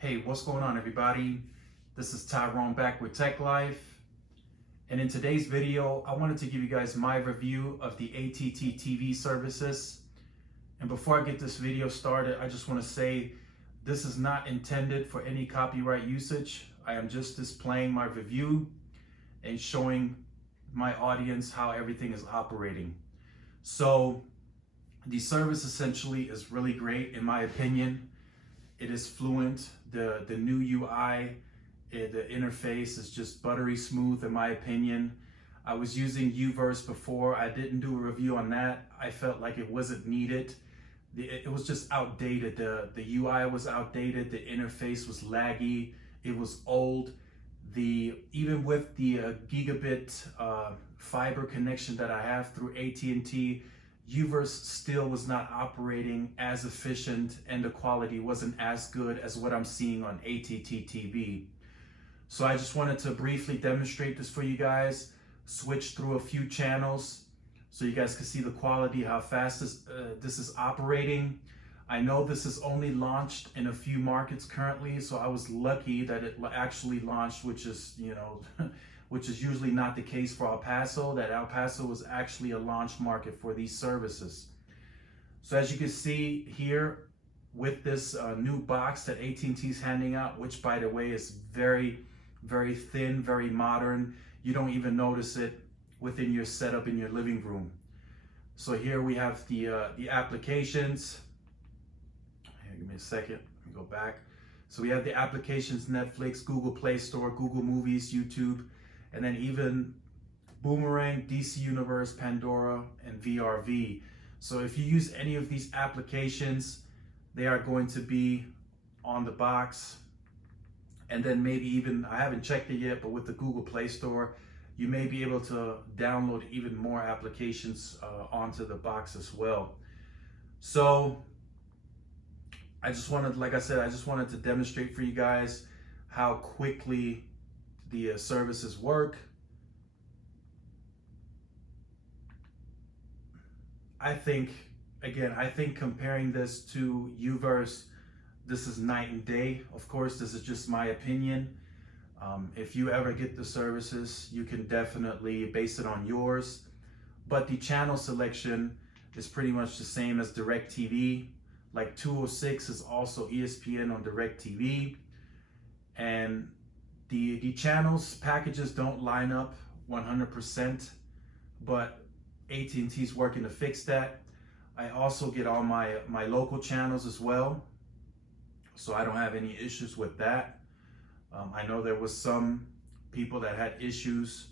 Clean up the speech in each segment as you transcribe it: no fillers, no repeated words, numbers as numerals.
Hey, what's going on, everybody? This is Tyrone back with Tech Life. And in today's video, I wanted to give you guys my review of the AT&T TV services. And before I get this video started, I just want to say this is not intended for any copyright usage. I am just displaying my review and showing my audience how everything is operating. So the service essentially is really great in my opinion. It is fluent. The new UI, the interface is just buttery smooth in my opinion. I was using Uverse before. I didn't do a review on that. I felt like it wasn't needed. It was just outdated. The UI was outdated. The interface was laggy. It was old. Even with the gigabit fiber connection that I have through AT&T, Uverse still was not operating as efficient and the quality wasn't as good as what I'm seeing on AT&T TV. So I just wanted to briefly demonstrate this for you guys, switch through a few channels so you guys can see the quality, how fast this is operating. I know this is only launched in a few markets currently, so I was lucky that it actually launched, which is, which is usually not the case for El Paso, that El Paso was actually a launch market for these services. So as you can see here with this new box that AT&T is handing out, which by the way is very, very thin, very modern. You don't even notice it within your setup in your living room. So here we have the applications. Here, give me a second, let me go back. So we have the applications: Netflix, Google Play Store, Google Movies, YouTube, and then even Boomerang, DC Universe, Pandora, and VRV. So if you use any of these applications, they are going to be on the box. And then maybe even, I haven't checked it yet, but with the Google Play Store, you may be able to download even more applications onto the box as well. So I just wanted, like I said, I just wanted to demonstrate for you guys how quickly the services work. I think comparing this to Uverse, this is night and day. Of course, this is just my opinion. If you ever get the services, you can definitely base it on yours. But the channel selection is pretty much the same as DirecTV. Like 206 is also ESPN on DirecTV. And the channels packages don't line up 100%, but AT&T is working to fix that. I also get all my local channels as well, so I don't have any issues with that. I know there was some people that had issues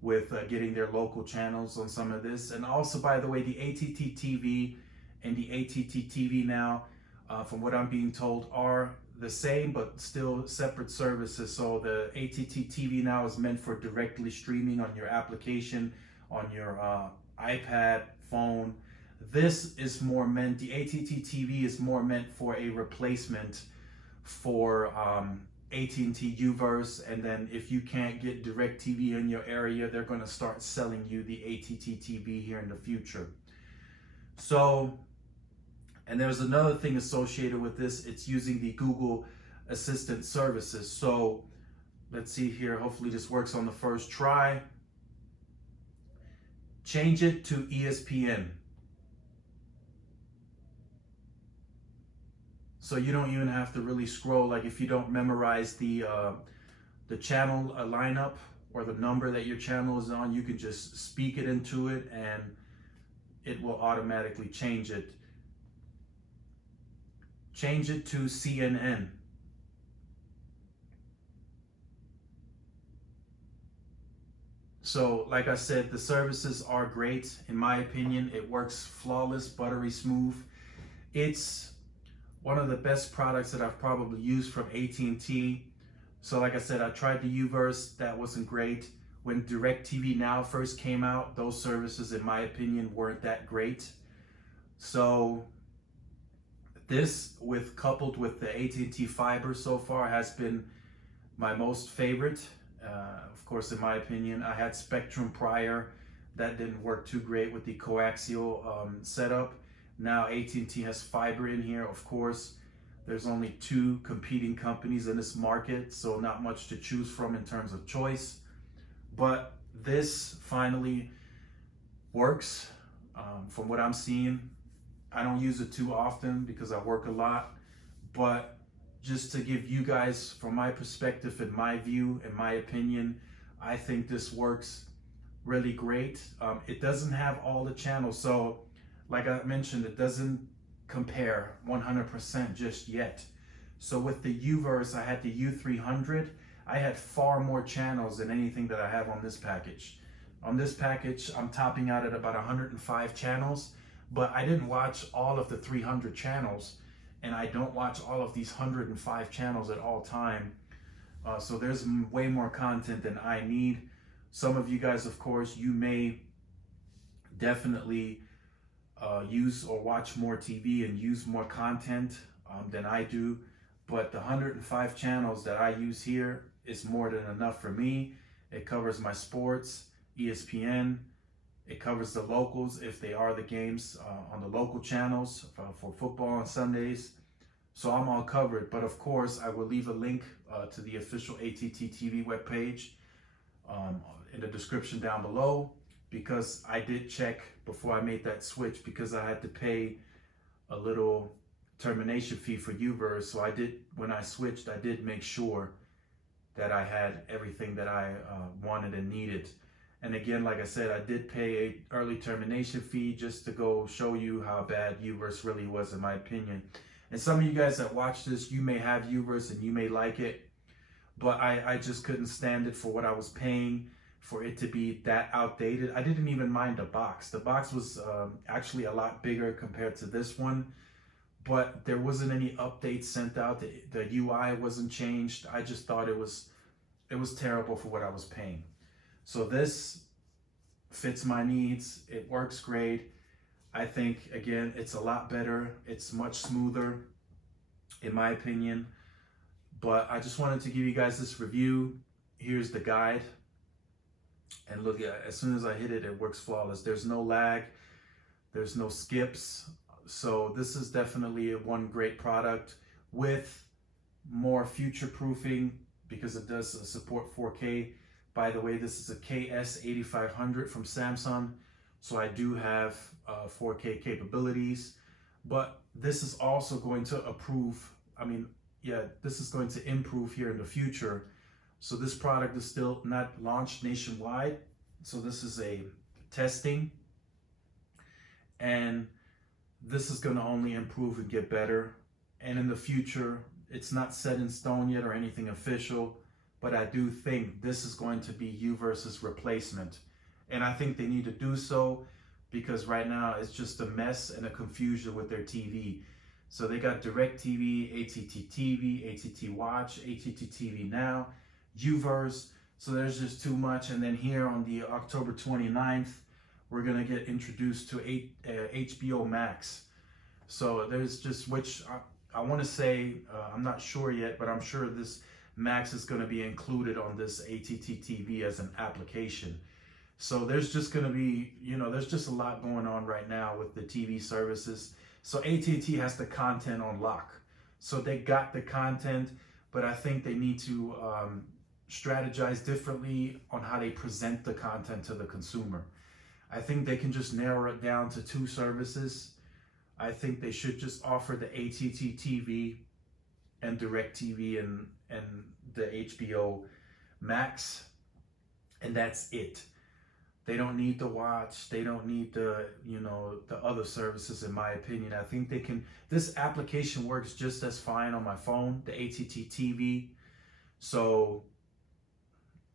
with getting their local channels on some of this. And also, by the way, the AT&T TV and the AT&T TV Now, from what I'm being told, are the same but still separate services. So the AT&T TV Now is meant for directly streaming on your application, on your iPad, phone. This is more meant, the AT&T TV is more meant for a replacement for AT&T Uverse. And then if you can't get DirecTV in your area, they're going to start selling you the AT&T TV here in the future. So, and there's another thing associated with this. It's using the Google Assistant services. So let's see here. Hopefully this works on the first try. Change it to ESPN. So you don't even have to really scroll. Like if you don't memorize the channel lineup or the number that your channel is on, you can just speak it into it and it will automatically change it. Change it to CNN. So like I said, the services are great. In my opinion, it works flawless, buttery smooth. It's one of the best products that I've probably used from AT&T. So like I said, I tried the Uverse, that wasn't great. When DirecTV Now first came out, those services, in my opinion, weren't that great. So this, coupled with the AT&T fiber so far, has been my most favorite. Of course, in my opinion, I had Spectrum prior. That didn't work too great with the coaxial setup. Now AT&T has fiber in here, of course. There's only two competing companies in this market, so not much to choose from in terms of choice. But this finally works from what I'm seeing. I don't use it too often because I work a lot, but just to give you guys, from my perspective and my view and my opinion, I think this works really great. It doesn't have all the channels, so like I mentioned, it doesn't compare 100% just yet. So with the U-verse, I had the U300. I had far more channels than anything that I have on this package. On this package, I'm topping out at about 105 channels, but I didn't watch all of the 300 channels, and I don't watch all of these 105 channels at all time. So there's way more content than I need. Some of you guys, of course, you may definitely use or watch more TV and use more content than I do, but the 105 channels that I use here is more than enough for me. It covers my sports, ESPN, it covers the locals if they are the games on the local channels for football on Sundays. So I'm all covered, but of course I will leave a link to the official AT&T TV webpage in the description down below, because I did check before I made that switch, because I had to pay a little termination fee for U-verse. So I did, when I switched, I did make sure that I had everything that I wanted and needed. And again, like I said, I did pay an early termination fee just to go show you how bad U-verse really was, in my opinion. And some of you guys that watch this, you may have U-verse and you may like it, but I just couldn't stand it for what I was paying, for it to be that outdated. I didn't even mind the box. The box was actually a lot bigger compared to this one, but there wasn't any updates sent out. The UI wasn't changed. I just thought it was terrible for what I was paying. So this fits my needs. It works great. I think, again, it's a lot better. It's much smoother, in my opinion. But I just wanted to give you guys this review. Here's the guide. And look, as soon as I hit it, it works flawless. There's no lag. There's no skips. So this is definitely one great product with more future-proofing, because it does support 4K. By the way, this is a KS8500 from Samsung. So I do have 4K capabilities, but this is also going to this is going to improve here in the future. So this product is still not launched nationwide. So this is a testing, and this is going to only improve and get better. And in the future, it's not set in stone yet or anything official, but I do think this is going to be U-verse's replacement. And I think they need to do so, because right now it's just a mess and a confusion with their TV. So they got DirecTV, AT&T TV, AT&T Watch, AT&T TV Now, U-verse. So there's just too much. And then here on the October 29th, we're gonna get introduced to HBO Max. So there's just, which I wanna say, I'm not sure yet, but I'm sure this Max is gonna be included on this AT&T TV as an application. So there's just gonna be, there's just a lot going on right now with the TV services. So AT&T has the content on lock. So they got the content, but I think they need to strategize differently on how they present the content to the consumer. I think they can just narrow it down to two services. I think they should just offer the AT&T TV and DirecTV and the HBO Max, and that's it. They don't need to watch. They don't need the other services, in my opinion. I think they can. This application works just as fine on my phone, the AT&T TV. So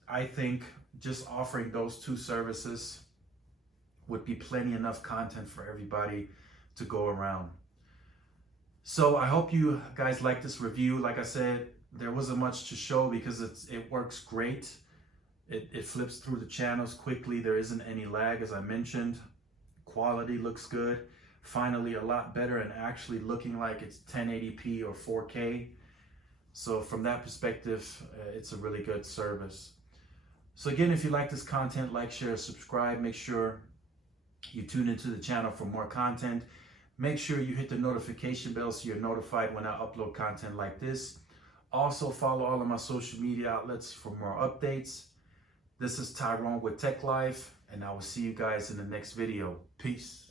I think just offering those two services would be plenty enough content for everybody to go around. So I hope you guys like this review. Like I said, there wasn't much to show because it works great. It flips through the channels quickly. There isn't any lag, as I mentioned. Quality looks good. Finally, a lot better, and actually looking like it's 1080p or 4K. So from that perspective, it's a really good service. So again, if you like this content, like, share, subscribe. Make sure you tune into the channel for more content. Make sure you hit the notification bell so you're notified when I upload content like this. Also, follow all of my social media outlets for more updates. This is Tyrone with Tech Life, and I will see you guys in the next video. Peace.